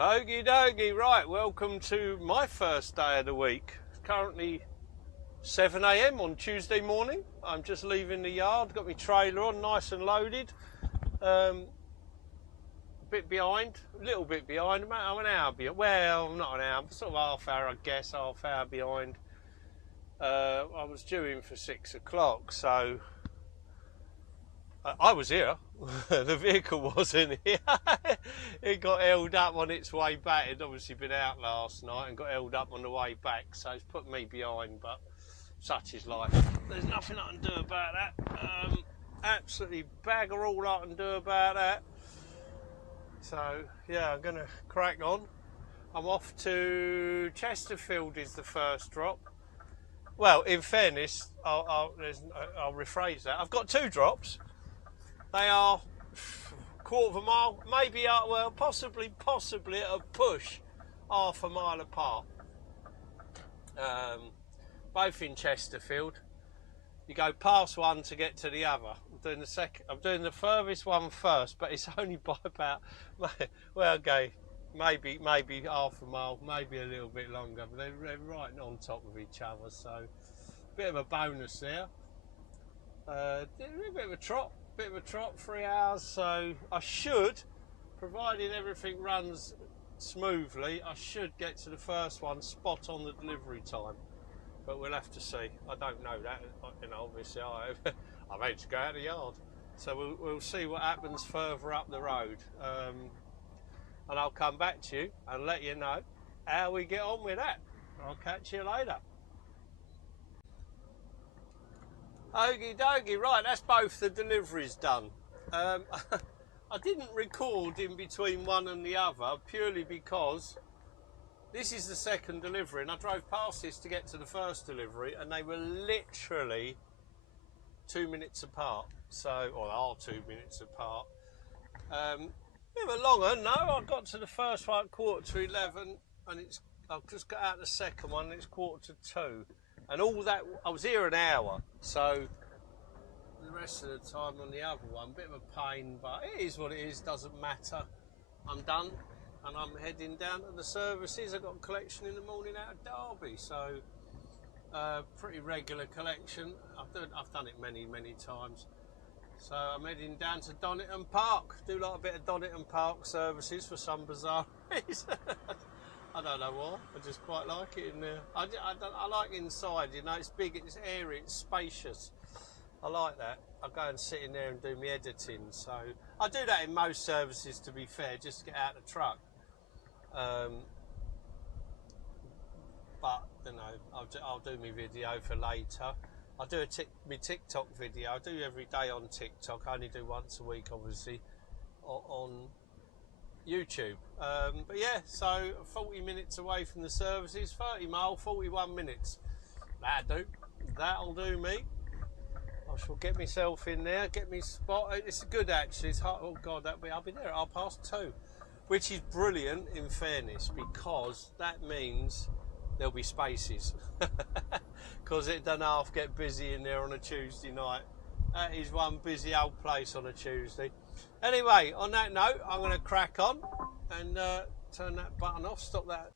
Okie dokie, right, welcome to my first day of the week. It's currently 7 AM on Tuesday morning. I'm just leaving the yard, got my trailer on, nice and loaded. A bit behind, a little bit behind, I'm an hour behind. Well, not an hour, sort of half hour, I guess, half hour behind. I was due in for 6 o'clock, so I was here. The vehicle wasn't here. It got held up on its way back. It'd obviously been out last night and got held up on the way back, so it's put me behind, but such is life. There's nothing I can do about that. Absolutely bagger all I can do about that. So yeah, I'm gonna crack on. I'm off to Chesterfield is the first drop. Well, in fairness, I'll rephrase that. I've got 2 drops. They are quarter of a mile, maybe, well, possibly at a push, half a mile apart. Both in Chesterfield. You go past one to get to the other. I'm doing the furthest one first, but it's only by about, well, okay, maybe half a mile, maybe a little bit longer, but they're right on top of each other, so bit of a bonus there. A bit of a trot, 3 hours, so I should, providing everything runs smoothly, I should get to the first one spot on the delivery time, but we'll have to see. I don't know that, obviously I'm able to go out of the yard, so we'll see what happens further up the road, and I'll come back to you and let you know how we get on with that. I'll catch you later. Okie dokie, right, that's both the deliveries done. I didn't record in between one and the other purely because this is the second delivery, and I drove past this to get to the first delivery, and they were literally 2 minutes apart, or are 2 minutes apart. Bit of a long one, no, I got to the first one at 11:15, and I've just got out the second one, and it's 2:45. And all that, I was here an hour, so the rest of the time on the other one, bit of a pain, but it is what it is, doesn't matter. I'm done, and I'm heading down to the services. I've got a collection in the morning out of Derby, so pretty regular collection. I've done it many times. So I'm heading down to Donington Park. Do like a bit of Donington Park services for some bizarre reason. I don't know why, I just quite like it in there. I like inside, you know, it's big, it's airy, it's spacious. I like that. I go and sit in there and do my editing, so I do that in most services, to be fair, just to get out the truck. But, you know, I'll do my video for later. I'll do my TikTok video. I do every day on TikTok. I only do once a week, obviously, on YouTube. But yeah, so 40 minutes away from the services, 30 mile, 41 minutes. That'll do me. I shall get myself in there, get me spot. It's good actually. It's hard. Oh God, I'll be there at 2:30, which is brilliant in fairness, because that means there'll be spaces. Because it doesn't half get busy in there on a Tuesday night. That is one busy old place on a Tuesday. Anyway, on that note, I'm going to crack on and turn that button off, stop that.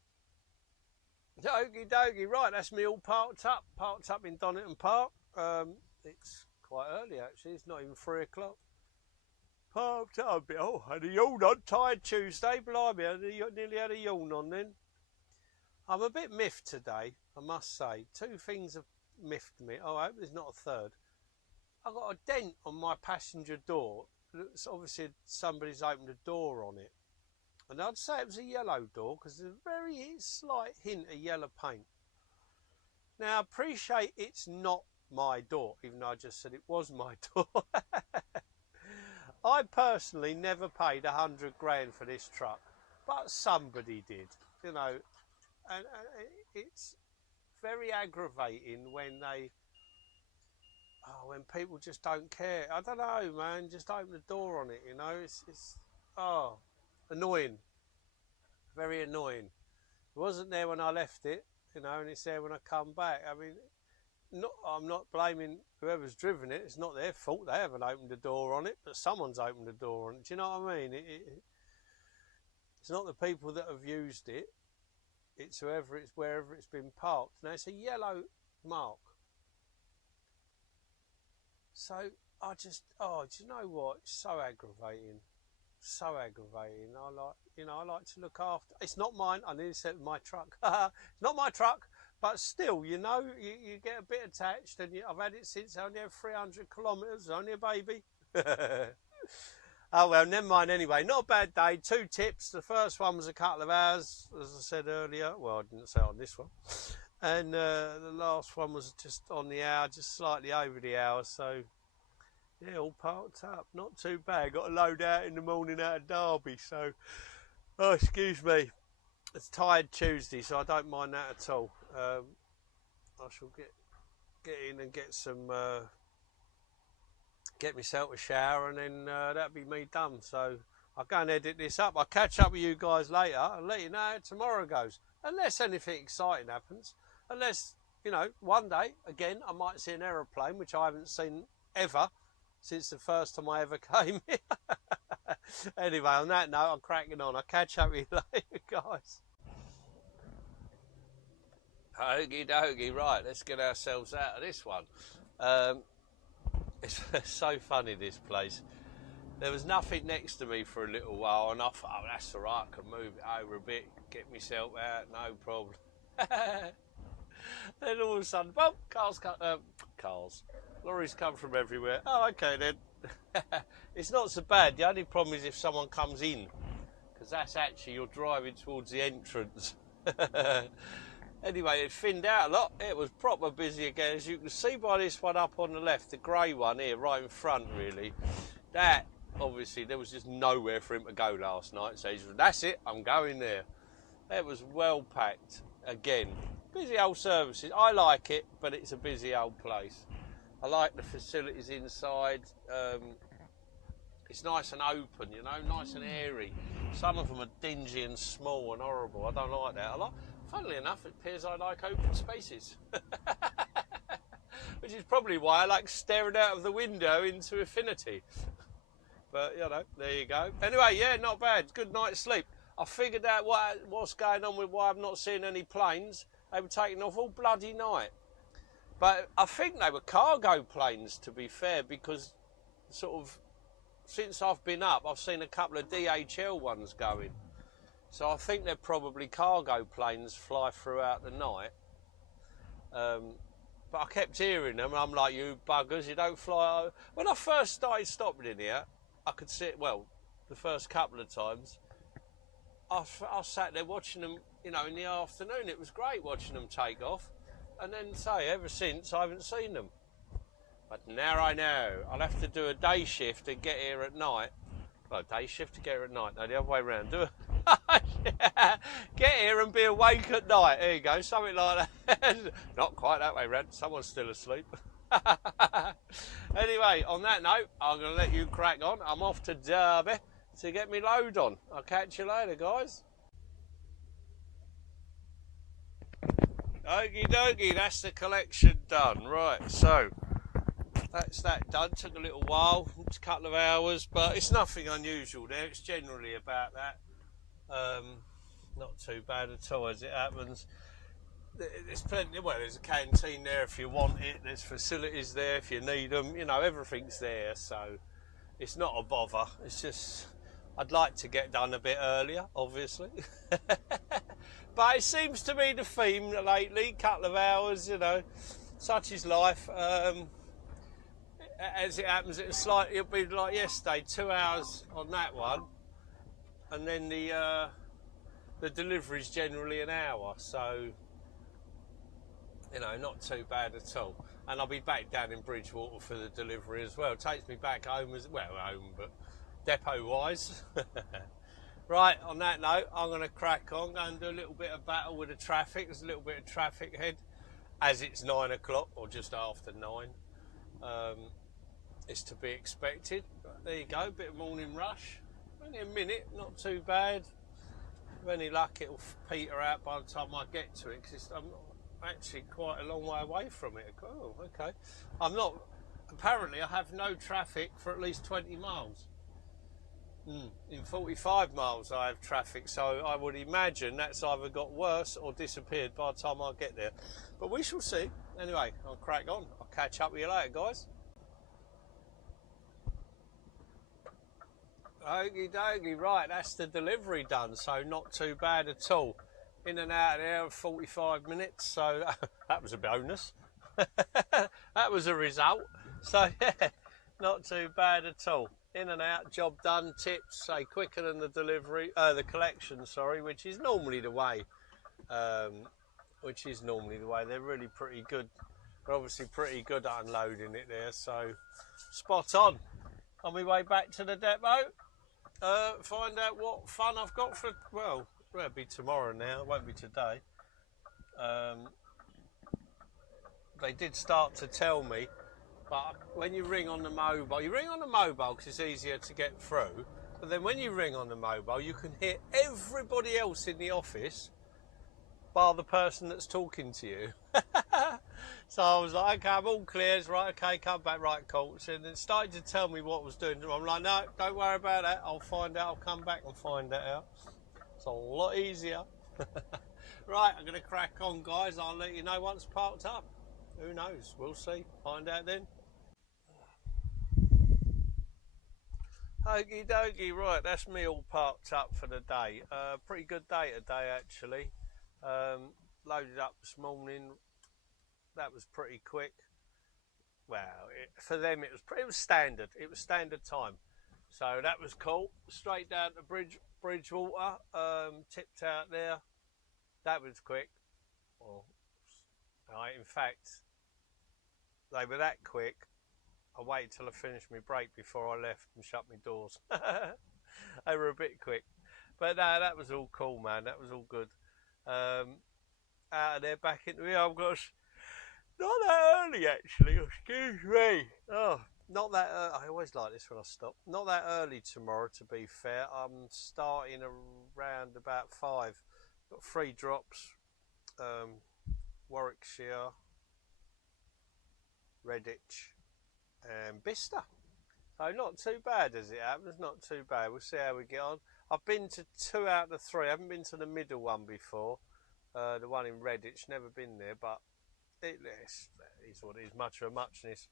Okie dokie, right, that's me all parked up in Donington Park. It's quite early actually, it's not even 3 o'clock. Parked up a bit, had a yawn on, tired Tuesday, blimey, nearly had a yawn on then. I'm a bit miffed today, I must say. 2 things have miffed me. Oh, I hope there's not a third. I've got a dent on my passenger door. It's obviously somebody's opened a door on it. And I'd say it was a yellow door because there's a very slight hint of yellow paint. Now, I appreciate it's not my door, even though I just said it was my door. I personally never paid 100 grand for this truck, but somebody did, you know. And it's very aggravating when when people just don't care. I don't know, man, just open the door on it, you know. It's annoying, very annoying. It wasn't there when I left it, you know, and it's there when I come back. I mean, I'm not blaming whoever's driven it. It's not their fault. They haven't opened the door on it, but someone's opened the door on it. Do you know what I mean? It's not the people that have used it. It's wherever it's been parked. Now it's a yellow mark. So I just, do you know what? It's so aggravating. So aggravating. I like to look after. It's not mine. I nearly said my truck. It's not my truck, but still, you get a bit attached, and I've had it since I only have 300 kilometres. Only a baby. Oh well, never mind. Anyway, not a bad day. 2 tips. The first one was a couple of hours, as I said earlier. Well, I didn't say on this one. And the last one was just on the hour, just slightly over the hour. So yeah, all parked up. Not too bad. Got a load out in the morning out of Derby. So, oh, excuse me. It's tired Tuesday, so I don't mind that at all. I shall get in and get some. Get myself a shower, and then that'll be me done. So I'll go and edit this up. I'll catch up with you guys later and let you know how tomorrow goes, unless anything exciting happens. Unless, one day again I might see an aeroplane, which I haven't seen ever since the first time I ever came here. Anyway, on that note, I'm cracking on. I'll catch up with you later, guys. Okie dokie. Right, let's get ourselves out of this one. It's so funny, this place. There was nothing next to me for a little while, and I thought, oh, that's all right, I can move it over a bit, get myself out, no problem. Then all of a sudden, boom, lorries come from everywhere. Oh, okay then. It's not so bad. The only problem is if someone comes in, because that's actually, you're driving towards the entrance. Anyway, it thinned out a lot. It was proper busy again. As you can see by this one up on the left, the grey one here, right in front really, that, obviously, there was just nowhere for him to go last night. So he said, that's it, I'm going there. It was well packed. Again, busy old services. I like it, but it's a busy old place. I like the facilities inside. It's nice and open, nice and airy. Some of them are dingy and small and horrible. I don't like that. Funnily enough, it appears I like open spaces. Which is probably why I like staring out of the window into infinity. But, there you go. Anyway, yeah, not bad. Good night's sleep. I figured out what's going on with why I'm not seeing any planes. They were taking off all bloody night. But I think they were cargo planes, to be fair, because sort of since I've been up, I've seen a couple of DHL ones going. So I think they're probably cargo planes fly throughout the night. But I kept hearing them, and I'm like, you buggers, you don't fly over. When I first started stopping in here, I could see it, well, the first couple of times, I sat there watching them, in the afternoon. It was great watching them take off. And then, ever since, I haven't seen them. But now I know. I'll have to do a day shift to get here at night. Well, day shift to get here at night. No, the other way around. Get here and be awake at night. There you go, something like that. Not quite that way round. Someone's still asleep. Anyway, on that note, I'm going to let you crack on. I'm off to Derby to get me load on. I'll catch you later, guys. Okie dokie, that's the collection done. Right, so that's that done. Took a little while, it's a couple of hours, but it's nothing unusual there. It's generally about that. Not too bad at all as it happens. There's plenty, well, there's a canteen there if you want it, there's facilities there if you need them, everything's there, so it's not a bother. It's just, I'd like to get done a bit earlier, obviously. But it seems to be the theme lately, couple of hours, such is life. As it happens, it'll be like yesterday, 2 hours on that one, and then the delivery's generally an hour, so not too bad at all. And I'll be back down in Bridgewater for the delivery as well. It takes me back home but depot wise. Right, on that note, I'm going to crack on, go and do a little bit of battle with the traffic. There's a little bit of traffic ahead, as it's 9 o'clock, or just after 9. It's to be expected. But there you go, a bit of morning rush. Only a minute, not too bad. With any luck, it'll peter out by the time I get to it, because I'm actually quite a long way away from it. Oh, okay. Apparently I have no traffic for at least 20 miles. In 45 miles I have traffic, so I would imagine that's either got worse or disappeared by the time I get there. But we shall see. Anyway, I'll crack on. I'll catch up with you later, guys. Okie dokie, right, that's the delivery done, so not too bad at all. In and out of there 45 minutes, so that was a bonus. That was a result. So yeah, not too bad at all. In and out, job done, tips, say quicker than the delivery, the collection, sorry, which is normally the way. They're really pretty good. They're obviously pretty good at unloading it there, so spot on. On my way back to the depot, find out what fun I've got for, well, it'll be tomorrow now, it won't be today. They did start to tell me, but when you ring on the mobile because it's easier to get through, but then when you ring on the mobile, you can hear everybody else in the office bar the person that's talking to you. So I was like, okay, I'm all clear, it's right, okay, come back, right, cool. So then it started to tell me what was doing. I'm like, no, don't worry about that, I'll find out, I'll come back and find that out. It's a lot easier. Right, I'm going to crack on, guys. I'll let you know once parked up. Who knows? We'll see. Find out then. Okie dokie, right, that's me all parked up for the day. Pretty good day today, actually. Loaded up this morning. That was pretty quick. Well, for them it was standard. It was standard time. So that was cool. Straight down to Bridgewater, tipped out there. That was quick. Well, in fact, they were that quick. I waited till I finished my break before I left and shut my doors. They were a bit quick. But no, that was all cool, man. That was all good. Out of there, back into the I've got not that early, actually. Excuse me. Oh, not that early. I always like this when I stop. Not that early tomorrow, to be fair. I'm starting around about 5. Got 3 drops. Warwickshire, Redditch, and Bicester. So not too bad as it happens, not too bad. We'll see how we get on. I've been to 2 out of the 3. I haven't been to the middle one before. The one in Redditch, never been there, but it is what it is, much of a muchness.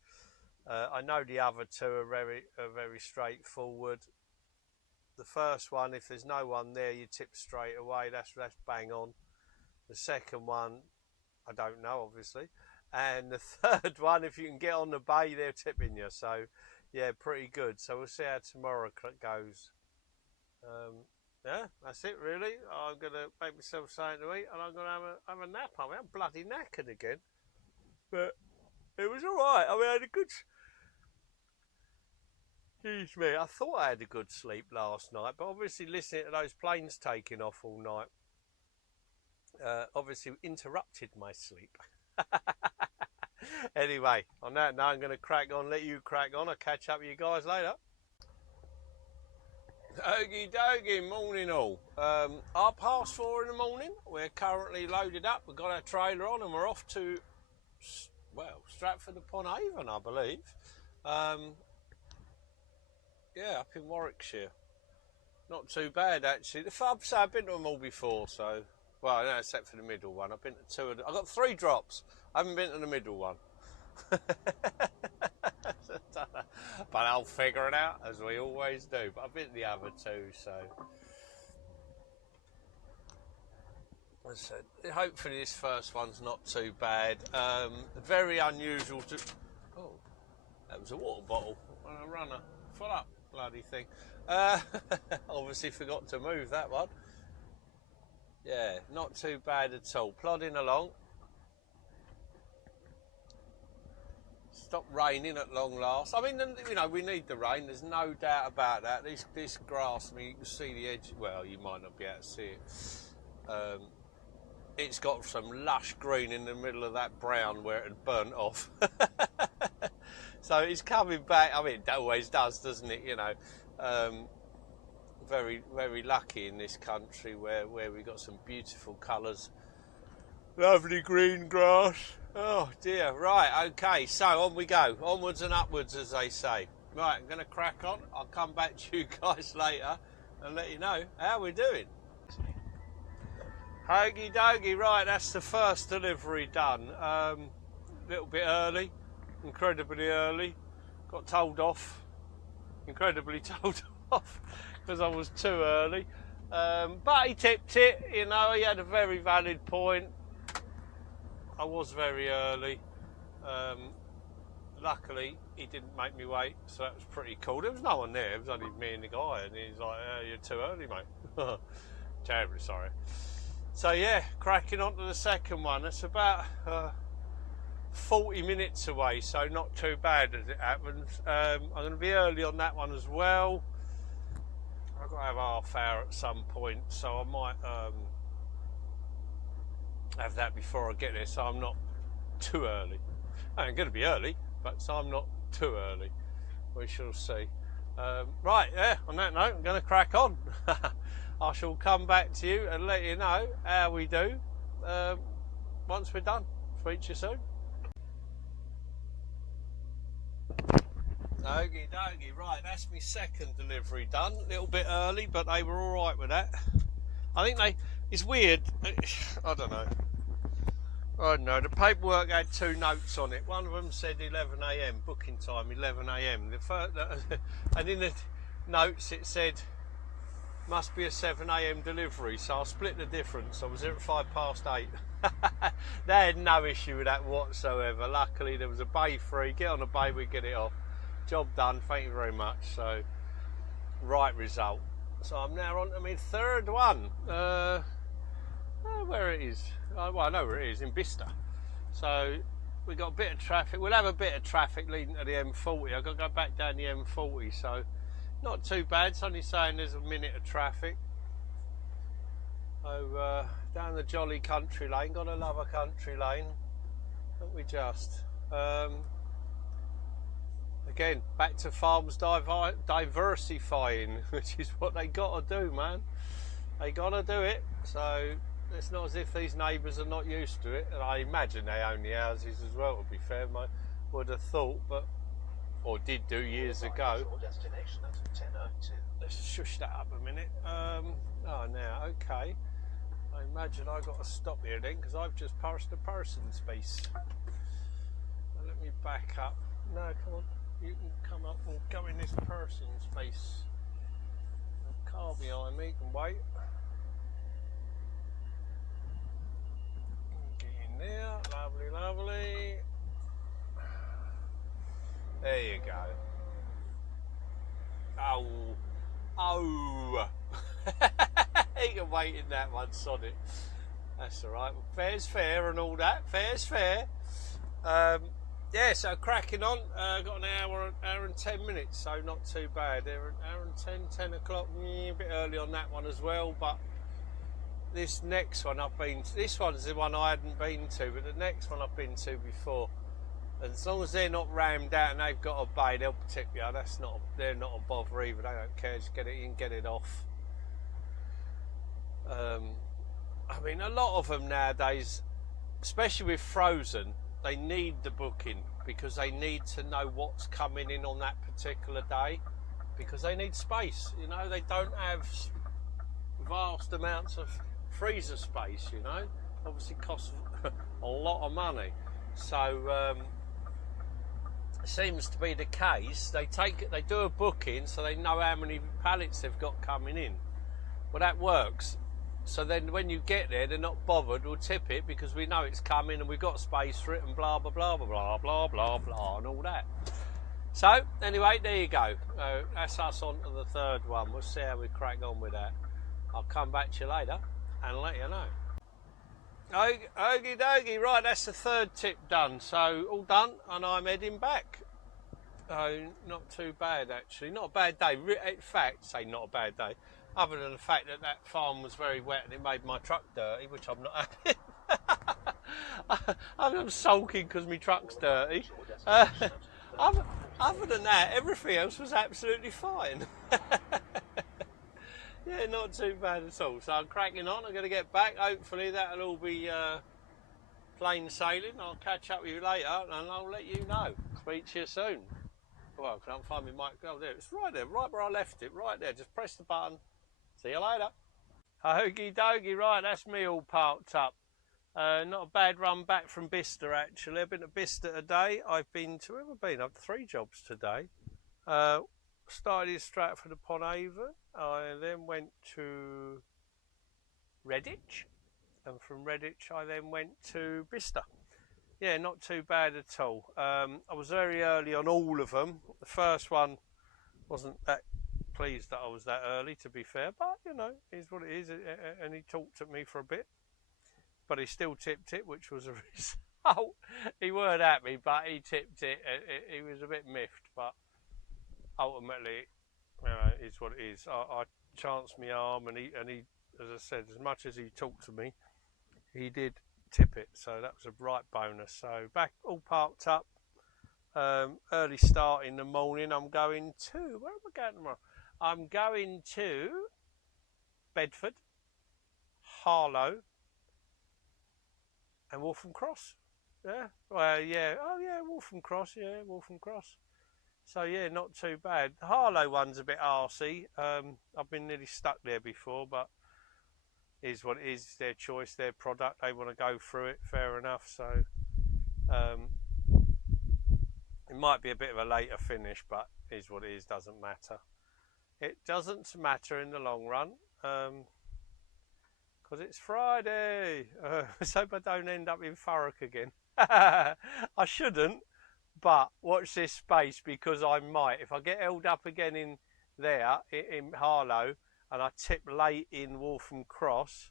I know the other 2 are very straightforward. The first one, if there's no one there, you tip straight away. That's bang on. The second one, I don't know, obviously. And the third one, if you can get on the bay, they're tipping you. So, yeah, pretty good. So we'll see how tomorrow goes. Yeah, that's it, really. I'm going to make myself something to eat, and I'm going to have a nap. I'm bloody knackered again. But it was all right. I mean, I had a good... Excuse me. I thought I had a good sleep last night, but obviously listening to those planes taking off all night obviously interrupted my sleep. Anyway, on that note, I'm going to crack on, let you crack on. I'll catch up with you guys later. Okie dokie, morning all. 4:30 in the morning. We're currently loaded up. We've got our trailer on and we're off to, well, Stratford upon Avon, I believe. Yeah, up in Warwickshire. Not too bad, actually. I've been to them all before, so... Well, no, except for the middle one. I've been to 2 of them. I've got 3 drops. I haven't been to the middle one. But I'll figure it out, as we always do. But I've been to the other 2, so... hopefully this first one's not too bad. Very unusual to... Oh, that was a water bottle on a runner. Full up, bloody thing. Obviously forgot to move that one. Yeah, not too bad at all. Plodding along. Stopped raining at long last. I mean, you know, we need the rain. There's no doubt about that. This grass, I mean, you can see the edge. Well, you might not be able to see it. It's got some lush green in the middle of that brown where it had burnt off. So it's coming back. I mean, it always does, doesn't it? You know. Very, very lucky in this country where we've got some beautiful colours. Lovely green grass. Oh dear. Right, okay, so on we go. Onwards and upwards, as they say. Right, I'm going to crack on. I'll come back to you guys later and let you know how we're doing. Okie dokie, right, that's the first delivery done. A little bit early, incredibly early. Got told off, incredibly told off, because I was too early. But he tipped it, you know, he had a very valid point. I was very early. Luckily, he didn't make me wait, so that was pretty cool. There was no one there, it was only me and the guy, and he's like, you're too early, mate. Terribly sorry. So yeah, cracking on to the second one. It's about 40 minutes away, so not too bad as it happens. I'm going to be early on that one as well. I've got to have half hour at some point, so I might have that before I get there, so I'm not too early. I'm going to be early, but so I'm not too early. We shall see. Right, yeah, on that note, I'm going to crack on. I shall come back to you and let you know how we do once we're done. Speak to you soon. Okie dokie, right, that's my second delivery done. A little bit early, but they were alright with that. I think it's weird, I don't know. I don't know, the paperwork had two notes on it. One of them said 11 AM, booking time 11 AM. And in the notes it said, must be a 7 AM delivery, so I split the difference. I was there at 8:05. They had no issue with that whatsoever. Luckily there was a bay free, get on a bay, we get it off. Job done, thank you very much. So, right result. So I'm now on to my third one. Where it is? Well, I know where it is, in Bicester. So we got a bit of traffic. We'll have a bit of traffic leading to the M40. I've got to go back down the M40, so not too bad. It's only saying there's a minute of traffic. So down the jolly country lane. Gotta love a country lane, don't we just? Again, back to farms diversifying, which is what they got to do, man. They got to do it. So it's not as if these neighbours are not used to it. And I imagine they own the houses as well, to be fair. I would have thought, but or did do years ago. Let's shush that up a minute. Oh, now, okay. I imagine I've got to stop here then, because I've just passed the person space. Now let me back up. No, come on. You can come up and go in this person space. The car behind me can wait. Get in there. Lovely, lovely. There you go. Oh. He can wait in that one, sod it. That's alright. Well, fair's fair and all that. Fair's fair. Yeah, so cracking on. Got an hour and 10 minutes, so not too bad. Hour and 10 o'clock. A bit early on that one as well, but this next one I've been to, this one's the one I hadn't been to, but the next one I've been to before. And as long as they're not rammed out and they've got a bay, they'll protect you. They're not a bother either. They don't care. Just get it in, get it off. I mean, a lot of them nowadays, especially with frozen, they need the booking because they need to know what's coming in on that particular day, because they need space. You know, they don't have vast amounts of freezer space. You know, obviously costs a lot of money. So it seems to be the case. They do a booking so they know how many pallets they've got coming in. Well, that works. So then when you get there, they're not bothered. We'll tip it because we know it's coming and we've got space for it and blah, blah, blah, blah, blah, blah, blah, blah, and all that. So, anyway, there you go. That's us on to the third one. We'll see how we crack on with that. I'll come back to you later and let you know. Okie dokie, right, that's the third tip done. So, all done, and I'm heading back. Not too bad, actually. Not a bad day. In fact, say not a bad day. Other than the fact that that farm was very wet and it made my truck dirty, which I'm not happy. I'm sulking because my truck's dirty. Other than that, everything else was absolutely fine. Yeah, not too bad at all. So I'm cracking on. I'm going to get back. Hopefully that'll all be plain sailing. I'll catch up with you later and I'll let you know. Speak to you soon. well, I can't find my mic. Oh, there. It's right there, right where I left it, right there. Just press the button. See you later. Okie dokie, right, that's me all parked up. Not a bad run back from Bicester, actually. I've been to Bicester today. I've been to, where have I been? I've had 3 jobs today. Started in Stratford upon Avon. I then went to Redditch. And from Redditch, I then went to Bicester. Yeah, not too bad at all. I was very early on all of them. The first one wasn't that pleased that I was that early, to be fair, but you know, it is what it is. And he talked at me for a bit, but he still tipped it, which was a result. He weren't at me, but he tipped it. He was a bit miffed, but ultimately, you know, it is what it is. I chanced my arm, and he, as I said, as much as he talked to me, he did tip it, so that was a right bonus. So back all parked up, early start in the morning. I'm going to, where am I going tomorrow? I'm going to Bedford, Harlow and Waltham Cross. Yeah, well, yeah, oh yeah, Waltham Cross, yeah, Waltham Cross. So yeah, not too bad. The Harlow one's a bit arsey. I've been nearly stuck there before, but is what it is. It's their choice, their product. They want to go through it, fair enough. So it might be a bit of a later finish, but is what it is. Doesn't matter. It doesn't matter in the long run, because it's Friday. Let's hope I don't end up in Thurrock again. I shouldn't, but watch this space, because I might. If I get held up again in there in Harlow, and I tip late in Waltham Cross,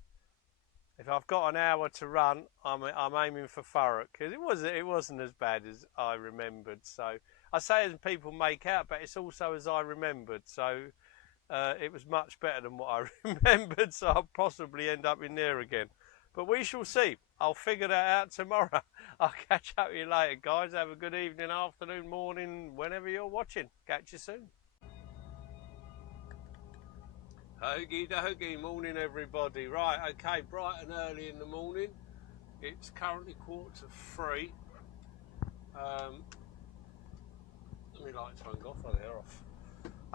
if I've got an hour to run, I'm aiming for Thurrock, because it wasn't as bad as I remembered. So I say as people make out, but it's also as I remembered. So it was much better than what I remembered. So I'll possibly end up in there again, but we shall see. I'll figure that out tomorrow. I'll catch up with you later, guys. Have a good evening, afternoon, morning, whenever you're watching. Catch you soon. Okie dokie, morning everybody. Right, okay, bright and early in the morning. It's currently 2:45. Let me light phone off, oh they're off.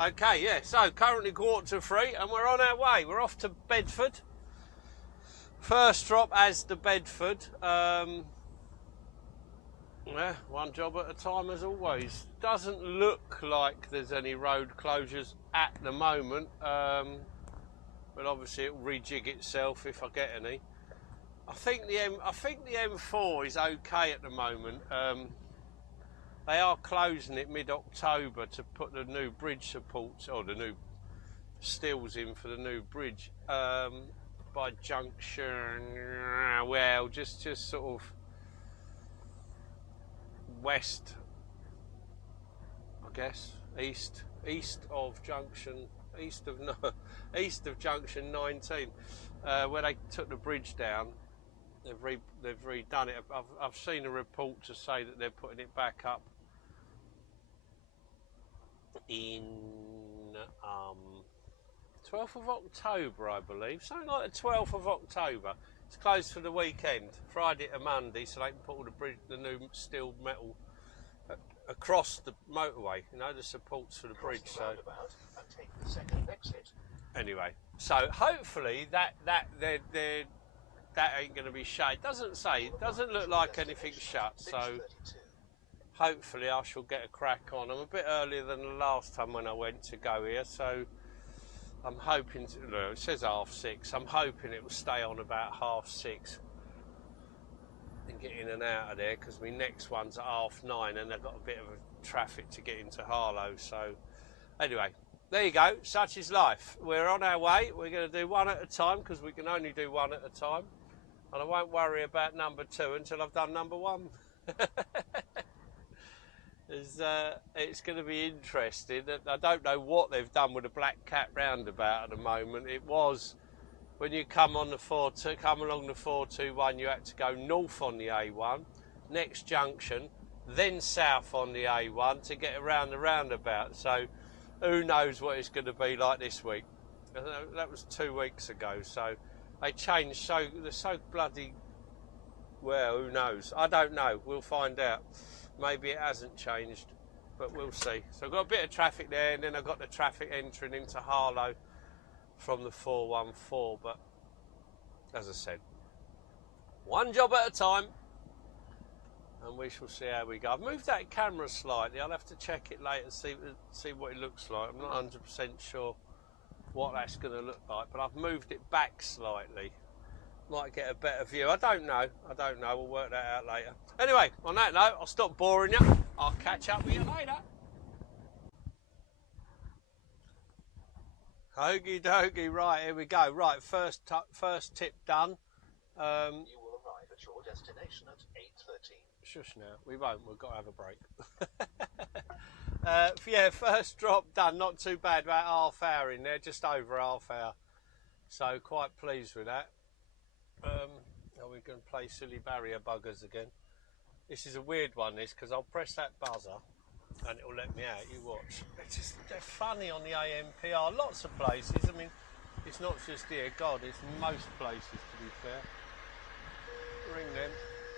Okay, yeah, so currently 2:45 and we're on our way. We're off to Bedford. First drop as the Bedford. Yeah, one job at a time as always. Doesn't look like there's any road closures at the moment. But obviously it'll rejig itself if I get any. I think the M4 is okay at the moment. They are closing it mid-October to put the new bridge supports, or the new stills in for the new bridge by junction. Well, just sort of west, I guess, east of junction. East of junction 19, where they took the bridge down. They've redone it. I've seen a report to say that they're putting it back up in 12th of October, I believe. Something like the 12th of October. It's closed for the weekend, Friday to Monday, so they can put all the new steel metal across the motorway. You know, the supports for the bridge. So. Anyway, so hopefully that ain't going to be shut. It doesn't look like anything's shut. So hopefully I shall get a crack on. I'm a bit earlier than the last time when I went to go here, so I'm hoping. It says 6:30. I'm hoping it will stay on about 6:30 and get in and out of there, because my next one's at 9:30 and I've got a bit of traffic to get into Harlow. So anyway, there you go. Such is life. We're on our way. We're going to do one at a time, because we can only do one at a time, and I won't worry about number 2 until I've done number 1. It's going to be interesting. I don't know what they've done with the Black Cat roundabout at the moment. It was, when you come along the 421, you had to go north on the A1, next junction, then south on the A1 to get around the roundabout. So who knows what it's going to be like this week. That was 2 weeks ago, so they changed. They're so bloody, well, who knows? I don't know. We'll find out. Maybe it hasn't changed. but we'll see. So I've got a bit of traffic there, and then I've got the traffic entering into Harlow from the 414, but as I said, one job at a time, and we shall see how we go. I've moved that camera slightly. I'll have to check it later and see what it looks like. I'm not 100% sure what that's going to look like, but I've moved it back slightly. Might get a better view. I don't know. We'll work that out later. Anyway, on that note, I'll stop boring you. I'll catch up with you later. Okie dokie. Right, here we go. Right, first tip done. You will arrive at your destination at 8:13. Shush now. We won't. We've got to have a break. Yeah, first drop done. Not too bad. About half hour in there. Just over half hour. So quite pleased with that. We're going to play silly barrier buggers again. This is a weird one, this, because I'll press that buzzer and it'll let me out. You watch. They're funny on the AMPR. Lots of places. I mean, it's not just here. God, it's most places, to be fair. Ring them.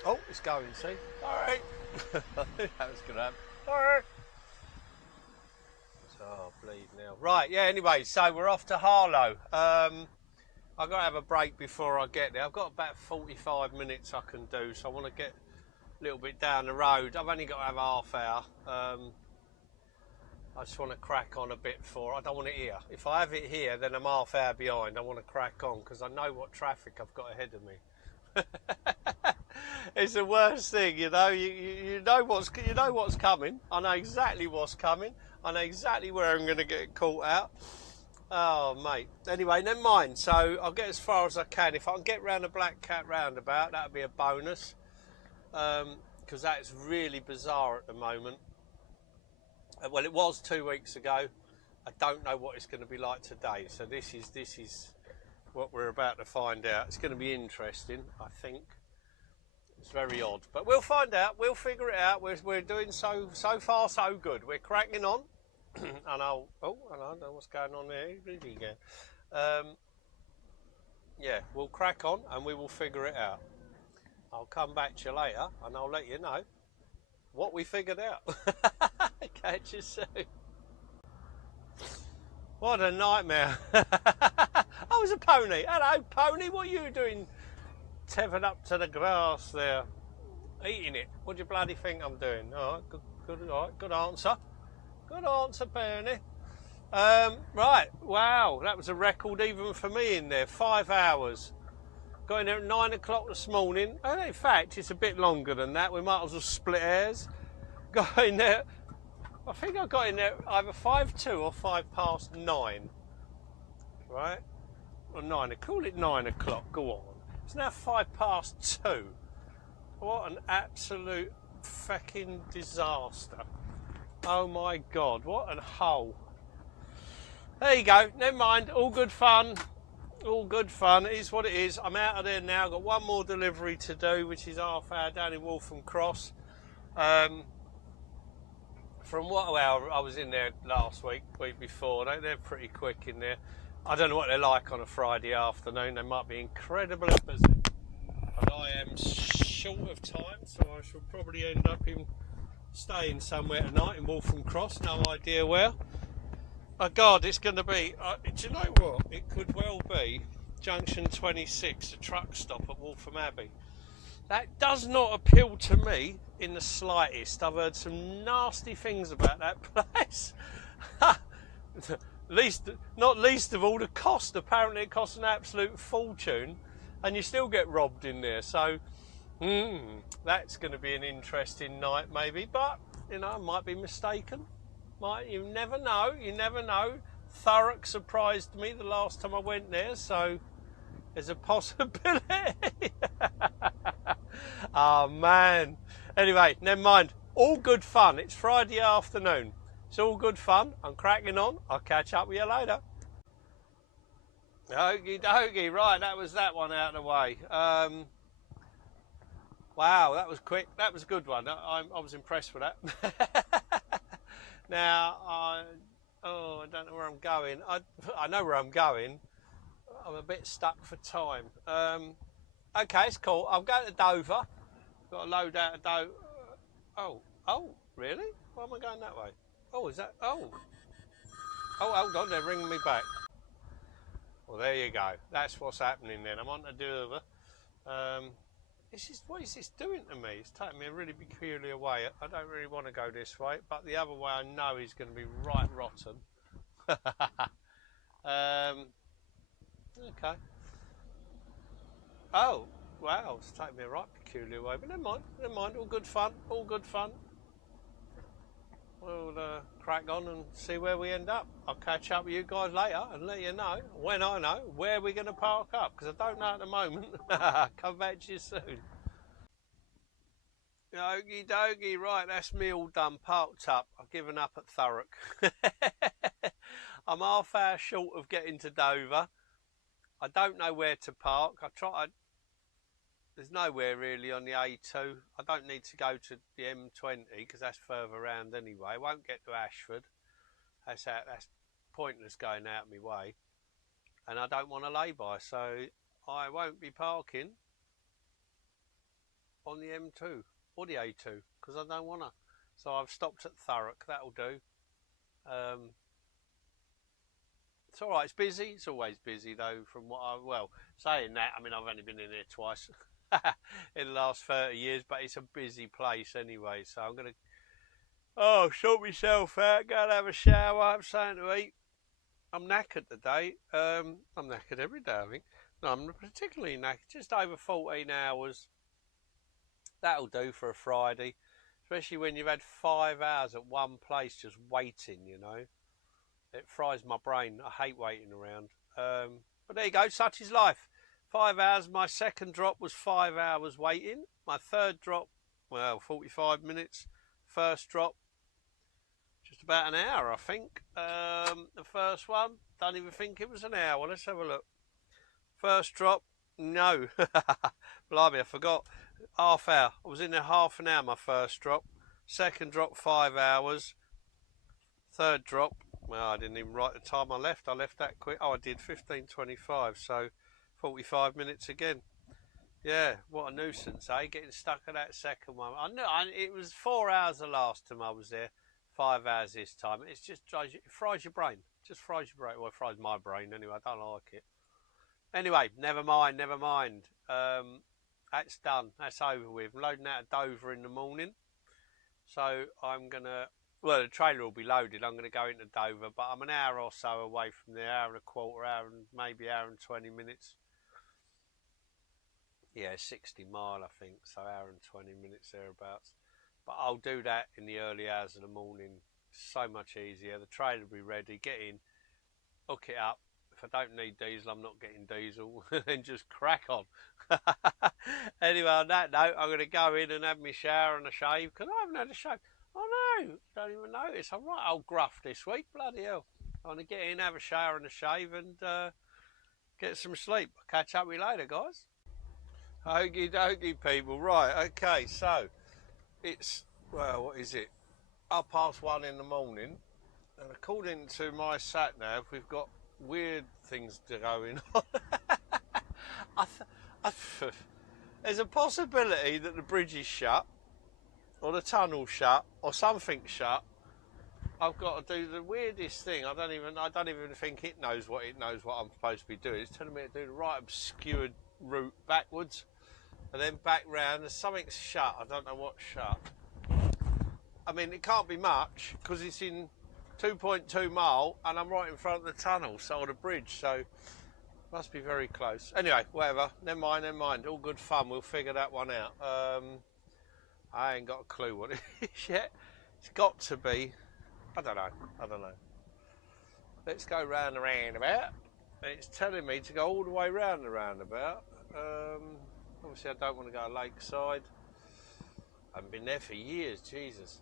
Oh, it's going, see? All right. That was going to happen. All right. Oh, bleed now. Right, yeah, anyway, so we're off to Harlow. I've got to have a break before I get there. I've got about 45 minutes I can do, so I want to get a little bit down the road. I've only got to have half hour. I just want to crack on a bit I don't want it here. If I have it here, then I'm half hour behind. I want to crack on because I know what traffic I've got ahead of me. It's the worst thing, you know. You know what's coming. I know exactly what's coming. I know exactly where I'm going to get caught out. Oh, mate. Anyway, never mind. So I'll get as far as I can. If I can get round the Black Cat roundabout, that'll be a bonus. Because that's really bizarre at the moment. Well, it was 2 weeks ago. I don't know what it's going to be like today. So this is what we're about to find out. It's going to be interesting, I think. It's very odd, but we'll find out. We'll figure it out. We're doing so far so good. We're cracking on. And I don't know what's going on there. Yeah, we'll crack on and we will figure it out. I'll come back to you later and I'll let you know what we figured out. Catch you soon. What a nightmare. Oh, it's a pony. Hello, pony. What are you doing tethered up to the grass there? Eating it. What do you bloody think I'm doing? All right, good answer. Good answer, pony. Right, wow, that was a record even for me in there. 5 hours. Got in there at 9 o'clock this morning. And in fact, it's a bit longer than that. We might as well split hairs. Got in there, I think I got in there either 5:02 or 9:05. Right? Or 9, call it 9 o'clock, go on. It's now 2:05. What an absolute fucking disaster. Oh my God, what a hole. There you go, never mind, all good fun. All good fun, it is what it is. I'm out of there now, I've got one more delivery to do, which is half hour down in Waltham Cross. From what hour I was in there last week before, they're pretty quick in there. I don't know what they're like on a Friday afternoon, they might be incredibly busy. But I am short of time, so I shall probably end up staying somewhere tonight in Waltham Cross, no idea where. Oh God, it's going to be, do you know what, it could well be Junction 26, the truck stop at Waltham Abbey. That does not appeal to me in the slightest. I've heard some nasty things about that place. Not least of all the cost. Apparently it costs an absolute fortune and you still get robbed in there. So that's going to be an interesting night maybe, but you know, I might be mistaken. You never know, you never know. Thurrock surprised me the last time I went there, so there's a possibility. Oh man. Anyway, never mind. All good fun. It's Friday afternoon. It's all good fun. I'm cracking on. I'll catch up with you later. Okie dokie. Right, that was that one out of the way. Wow, that was quick. That was a good one. I was impressed with that. Now, I don't know where I'm going. I know where I'm going. I'm a bit stuck for time. Okay, it's cool. I'm going to Dover. Got a load out of Dover. Oh, really? Why am I going that way? Oh, is that? Oh, hold on, they're ringing me back. Well, there you go. That's what's happening then. I'm on to Dover. What is this doing to me? It's taking me a really peculiar way. I don't really want to go this way, but the other way I know is going to be right rotten. Okay. Oh, wow, it's taking me a right peculiar way, but never mind, all good fun, We'll crack on and see where we end up. I'll catch up with you guys later and let you know, when I know, where we're going to park up, because I don't know at the moment. Come back to you soon. Okie dokie, right, that's me all done, parked up. I've given up at Thurrock. I'm half hour short of getting to Dover. I don't know where to park. There's nowhere really on the A2. I don't need to go to the M20 because that's further around anyway. I won't get to Ashford. That's pointless going out of my way. And I don't want to lay by, so I won't be parking on the M2 or the A2 because I don't want to. So I've stopped at Thurrock. That'll do. It's all right. It's busy. It's always busy though. Saying that, I mean, I've only been in here twice in the last 30 years, but it's a busy place anyway. So I'm gonna sort myself out, go and have a shower, have something to eat. I'm knackered today. I'm knackered every day, I think. No, I'm particularly knackered. Just over 14 hours. That'll do for a Friday, especially when you've had 5 hours at one place just waiting. You know, it fries my brain. I hate waiting around. But there you go. Such is life. 5 hours. My second drop was 5 hours waiting. My third drop, 45 minutes. First drop, just about an hour, I think. The first one, don't even think it was an hour. Let's have a look. First drop, no. Blimey, I forgot. Half hour. I was in there half an hour, my first drop. Second drop, 5 hours. Third drop, I didn't even write the time I left. I left that quick. I did 15:25, so 45 minutes again. Yeah, what a nuisance, eh? Getting stuck at that second one. It was 4 hours the last time I was there. 5 hours this time. It fries your brain. Just fries your brain. Well, it fries my brain anyway. I don't like it. Anyway, never mind. That's done. That's over with. I'm loading out of Dover in the morning. So I'm going to... Well, the trailer will be loaded. I'm going to go into Dover, but I'm an hour or so away from there. Hour and a quarter, hour and 20 minutes. Yeah, 60 mile, I think. So hour and 20 minutes thereabouts. But I'll do that in the early hours of the morning. So much easier. The trailer will be ready. Get in, hook it up. If I don't need diesel, I'm not getting diesel. And just crack on. Anyway, on that note, I'm going to go in and have my shower and a shave. Because I haven't had a shave. Oh no, don't even notice. I'm right old gruff this week. Bloody hell. I'm going to get in, have a shower and a shave and get some sleep. I'll catch up with you later, guys. Okie dokie, people. Right, okay, so it's, what is it? 1:30 in the morning, and according to my sat nav, we've got weird things going on. There's a possibility that the bridge is shut, or the tunnel's shut, or something's shut. I've got to do the weirdest thing. I don't even think it knows what I'm supposed to be doing. It's telling me to do the right obscured route backwards and then back round. There's something's shut. I don't know what's shut. I mean, it can't be much because it's in 2.2 mile and I'm right in front of the tunnel, so the bridge, so must be very close. Anyway, whatever. Never mind. All good fun. We'll figure that one out. I ain't got a clue what it is yet. It's got to be. I don't know. Let's go round the roundabout. It's telling me to go all the way round the roundabout. Obviously, I don't want to go lakeside. I haven't been there for years, Jesus.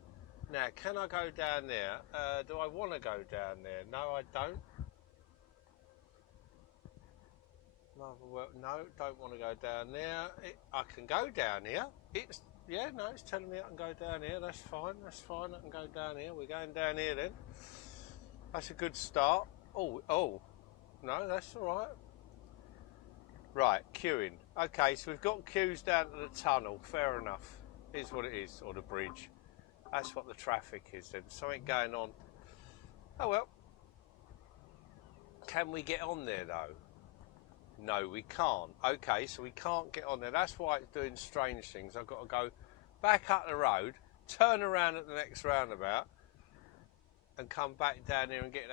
Now, can I go down there? Do I want to go down there? No, I don't. No, don't want to go down there. I can go down here. It's telling me I can go down here. That's fine. I can go down here. We're going down here then. That's a good start. Oh, no, that's all right. Right, queuing. Okay, so we've got queues down to the tunnel. Fair enough. Is what it is, or the bridge. That's what the traffic is then. Something going on. Oh well. Can we get on there though? No, we can't. Okay, so we can't get on there. That's why it's doing strange things. I've got to go back up the road, turn around at the next roundabout, and come back down here and get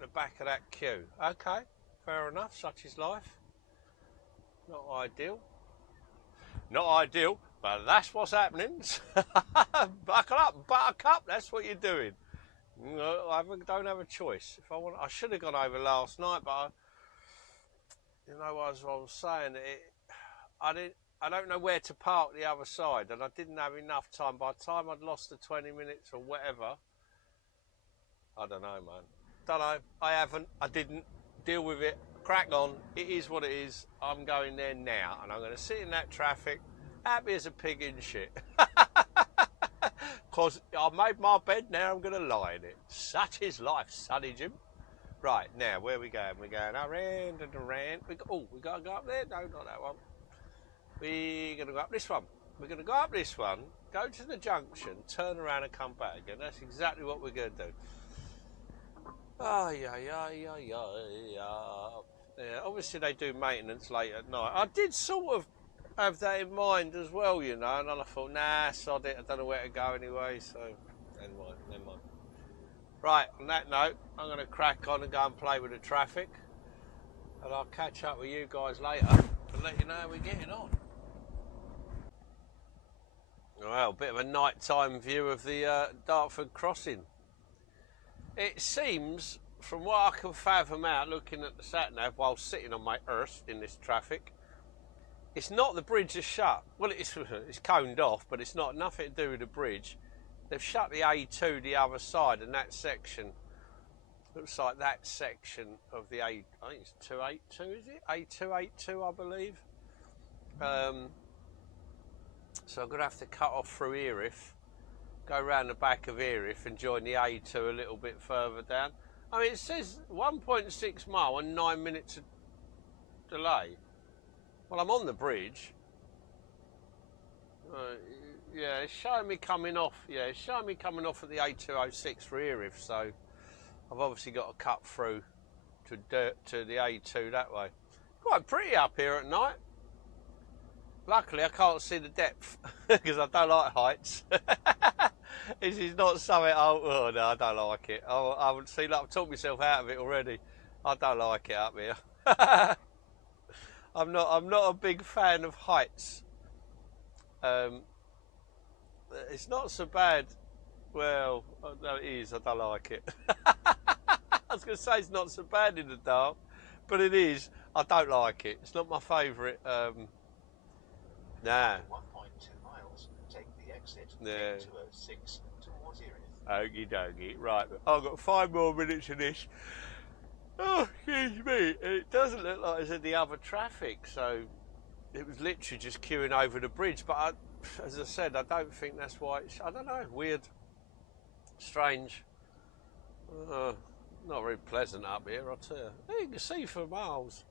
the back of that queue. Okay, fair enough. Such is life. Not ideal. Not ideal, but that's what's happening. Buckle up, buttercup. That's what you're doing. No, I don't have a choice. If I want, I should have gone over last night, but you know what I was saying. I don't know where to park the other side, and I didn't have enough time. By the time I'd lost the 20 minutes or whatever, I don't know, man. Don't know. I haven't. I didn't deal with it. Crack on. It is what it is. I'm going there now, and I'm going to sit in that traffic, happy as a pig in shit. Because I made my bed, now I'm going to lie in it. Such is life, Sonny Jim. Right, now, where are we going? We're going around and around. We got to go up there? No, not that one. We're going to go up this one. We're going to go up this one, go to the junction, turn around and come back again. That's exactly what we're going to do. Oh, yeah. Obviously, they do maintenance late at night. I did sort of have that in mind as well, you know, and then I thought, nah, sod it, I don't know where to go anyway, so never mind. Right, on that note, I'm going to crack on and go and play with the traffic, and I'll catch up with you guys later and let you know how we're getting on. Well, a bit of a nighttime view of the Dartford crossing. It seems, from what I can fathom out looking at the sat-nav while sitting on my earth in this traffic, it's not the bridge is shut. Well, it's coned off, but it's not nothing to do with the bridge. They've shut the A2 the other side, and that section looks like that section of the I think it's 282, is it? A282, I believe. So I'm going to have to cut off through Erith, go round the back of Erith and join the A2 a little bit further down. I mean, it says 1.6 mile and 9 minutes of delay. Well, I'm on the bridge. Yeah, it's showing me coming off. Yeah, it's showing me coming off at the A206 for Erith, so I've obviously got to cut through to the A2 that way. Quite pretty up here at night. Luckily, I can't see the depth because I don't like heights. This is not something. Oh no, I don't like it. I would see. Like, I've talked myself out of it already. I don't like it up here. I'm not a big fan of heights. It's not so bad. Well, no, it is. I don't like it. I was going to say it's not so bad in the dark, but it is. I don't like it. It's not my favourite. Nah. 1.2 miles. Take the exit. Yeah. 206 towards Erith. Okie dokie. Right, I've got 5 more minutes of this. Oh, excuse me. It doesn't look like there's any other traffic, so it was literally just queuing over the bridge. But as I said, I don't think that's why it's, I don't know, weird, strange. Not very pleasant up here, I'll tell you. You can see for miles.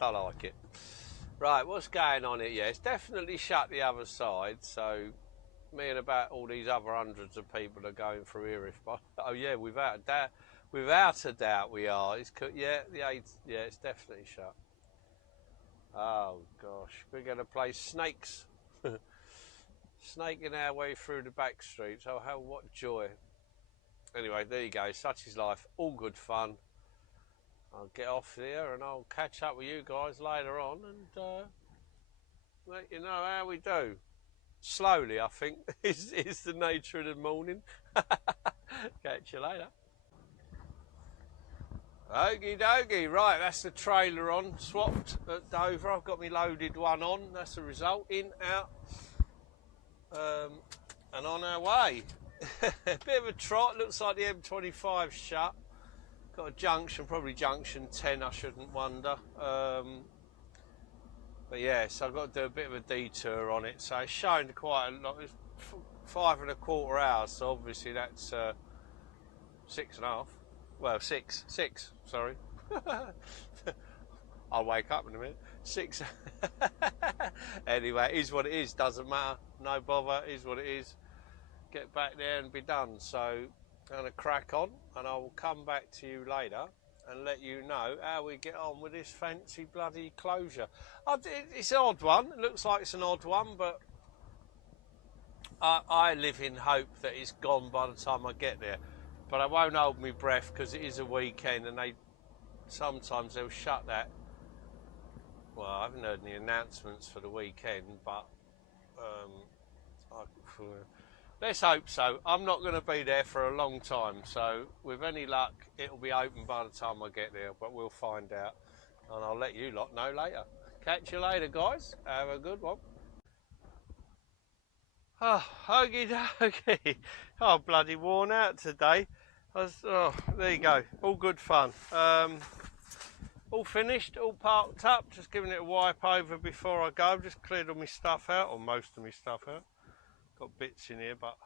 Don't like it. Right, what's going on here? Yeah, it's definitely shut the other side, so me and about all these other hundreds of people are going through Erith. Oh yeah, without a doubt we are. It's it's definitely shut. Oh gosh, we're going to play snakes. Snaking our way through the back streets. Oh, what joy. Anyway, there you go. Such is life. All good fun. I'll get off here and I'll catch up with you guys later on and let you know how we do. Slowly, I think, is the nature of the morning. Catch you later. Okie dokie. Right, that's the trailer on. Swapped at Dover. I've got my loaded one on. That's the result. In, out. And on our way. A bit of a trot, looks like the M25 shut. Got a junction, probably junction 10, I shouldn't wonder. But yeah, so I've got to do a bit of a detour on it. So it's showing quite a lot. It's 5.25 hours, so obviously that's 6.5. Well, six, sorry. I'll wake up in a minute. 6. Anyway, it is what it is. Doesn't matter. No bother. It is what it is. Get back there and be done. So I'm going to crack on, and I will come back to you later and let you know how we get on with this fancy bloody closure. It's an odd one. It looks like it's an odd one, but I live in hope that it's gone by the time I get there. But I won't hold my breath because it is a weekend, and sometimes they'll shut that. Well, I haven't heard any announcements for the weekend, but let's hope so. I'm not going to be there for a long time, so with any luck, it'll be open by the time I get there, but we'll find out, and I'll let you lot know later. Catch you later, guys. Have a good one. Oh, okie dokie. Oh, bloody worn out today. There you go. All good fun. All finished, all parked up. Just giving it a wipe over before I go. Just cleared all my stuff out, or most of my stuff out. Got bits in here, but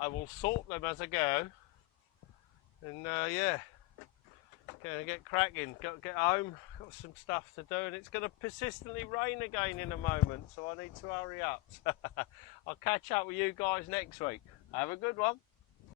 I will sort them as I go. And yeah, gonna get cracking. Got to get home. Got some stuff to do, and it's going to persistently rain again in a moment, so I need to hurry up. I'll catch up with you guys next week. Have a good one.